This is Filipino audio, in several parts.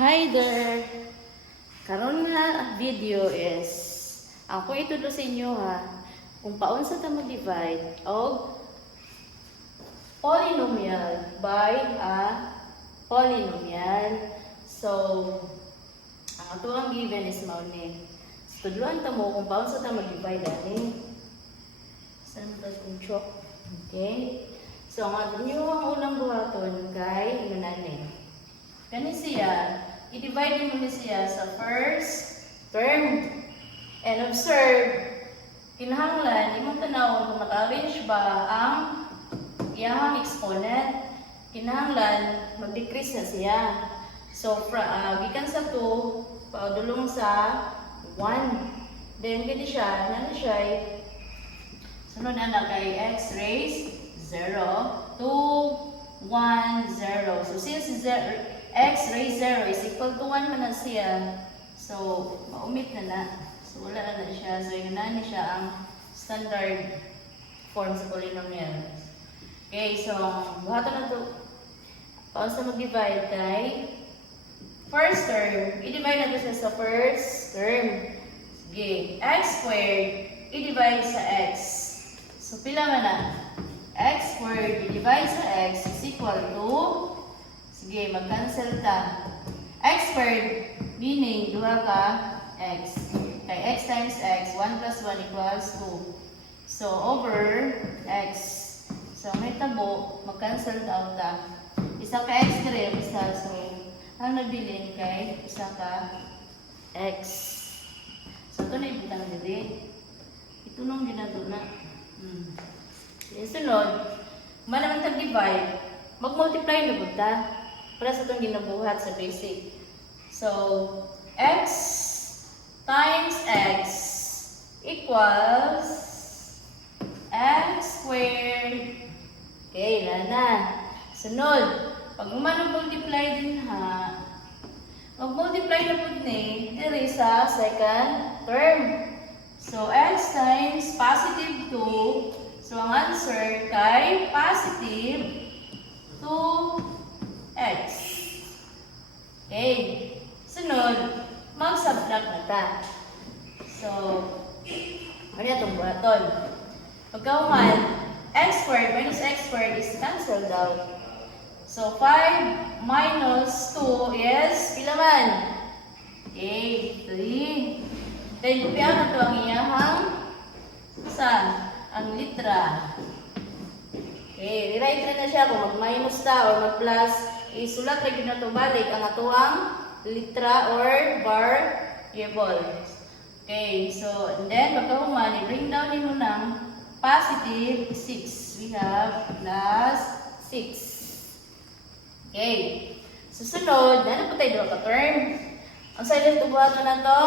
Hi there! Karon nga video is ako itudlo sa inyo kung paon sa ta mag-divide og polynomial by a polynomial. So, ang ato ang given is mao ni. Tudloan ta mo kung paon sa ta mag-divide ani. Saan ta kung chok? Okay? So, ang ato nyo ang unang buhaton kay inunani. Kani siya, i-divide mo ni siya sa first term. And observe, kinahanglan, imong tanawon kung naka-arrange ba ang iyang exponent. Kinahanglan, mag-decrease na siya. So, gikan sa 2, paudulong sa 1. Then, gani siya, nana siya, sunod na kay x raised 0 to 1, 0. So, since x raised 0 is equal to 1 man na siya, so, maumit na. So, wala na siya. So, yun na siya ang standard form sa polynomial. Okay, so, buhaton na ito. Paano sa mag-divide kay first term, i-divide na ito sa first term. Sige, x squared, i-divide sa x. So, pila man na? X squared, i-divide sa x is equal to, sige, mag-cancel ta. X squared, meaning, duha ka x. Kay x times x, 1 plus 1 equals 2. So, over x. So, may tabo, mag-cancel out ta. Isa ka x kare, isa. So, ang nabilin kay isa ka x. So, ito na ibutang dili. Ito nung ginado na. Yung sunod, manaman tag-divide, mag-multiply na buta para sa itong ginabuhat sa basic. So, x times x equals x squared. Okay, na. Sunod, pag multiply din mag-multiply na po ni diri sa second term. So, x times positive 2. So, ang answer kay positive 2x. Okay. Sunod, mag-subtract na ta. So, ano itong buhaton? Pagkauman, x squared minus x squared is cancelled out. So, 5 minus 2 is, pila man? Okay, 3. Then, piyan na ito ang iyahang saan? Ang litra. Okay, rewrite na siya kung mag-minus ta or mag-plus. Isulat na yun na ito balik ang atuang litra or variable. Okay, so, and then, pagkahuman, i-bring down mo ng positive 6. We have plus 6. Okay. Susunod, na po tayo doon ka-term. Ang silent ubuhato na to,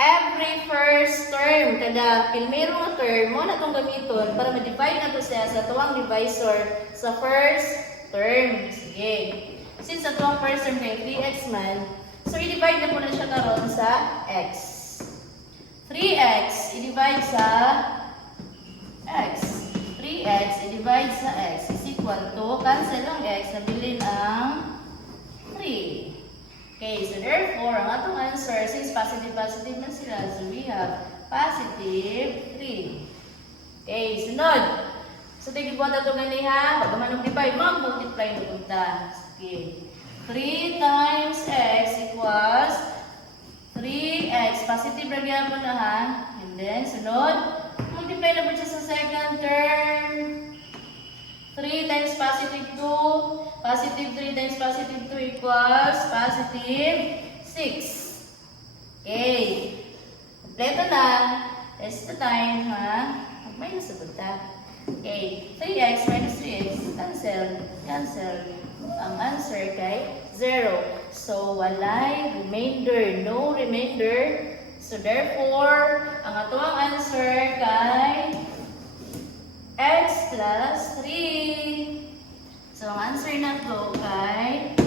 every first term, kada pilmero term, mo na itong gamiton para ma-divide na ito siya sa tuwang divisor sa first term. Sige. Since sa tuwang first term kay 3x man, so i-divide na po na siya karon sa x. 3x, i-divide sa x. 3x, i-divide sa x is equal to, cancel ang x, nabilin ang 3. Okay, so therefore, ang atong answer, since positive na sila, so we have positive 3. Okay, sunod. So, tigil-buhat na ito ganiha. Pag naman divide, mag-multiply na punta. Okay. 3 times x equals 3x. Positive lagyan mo na And then, sunod. Multiply na po siya sa second term. 3 times positive 2. Positive 3 times positive 2 equals positive 6. Okay. Kompleto na. Rest the time, Minus na punta. Okay. 3x minus 3x. Cancel. Ang answer kay 0. So, walay remainder. No remainder. So, therefore, ang atuang answer kay x plus 3. So, ang answer na to kay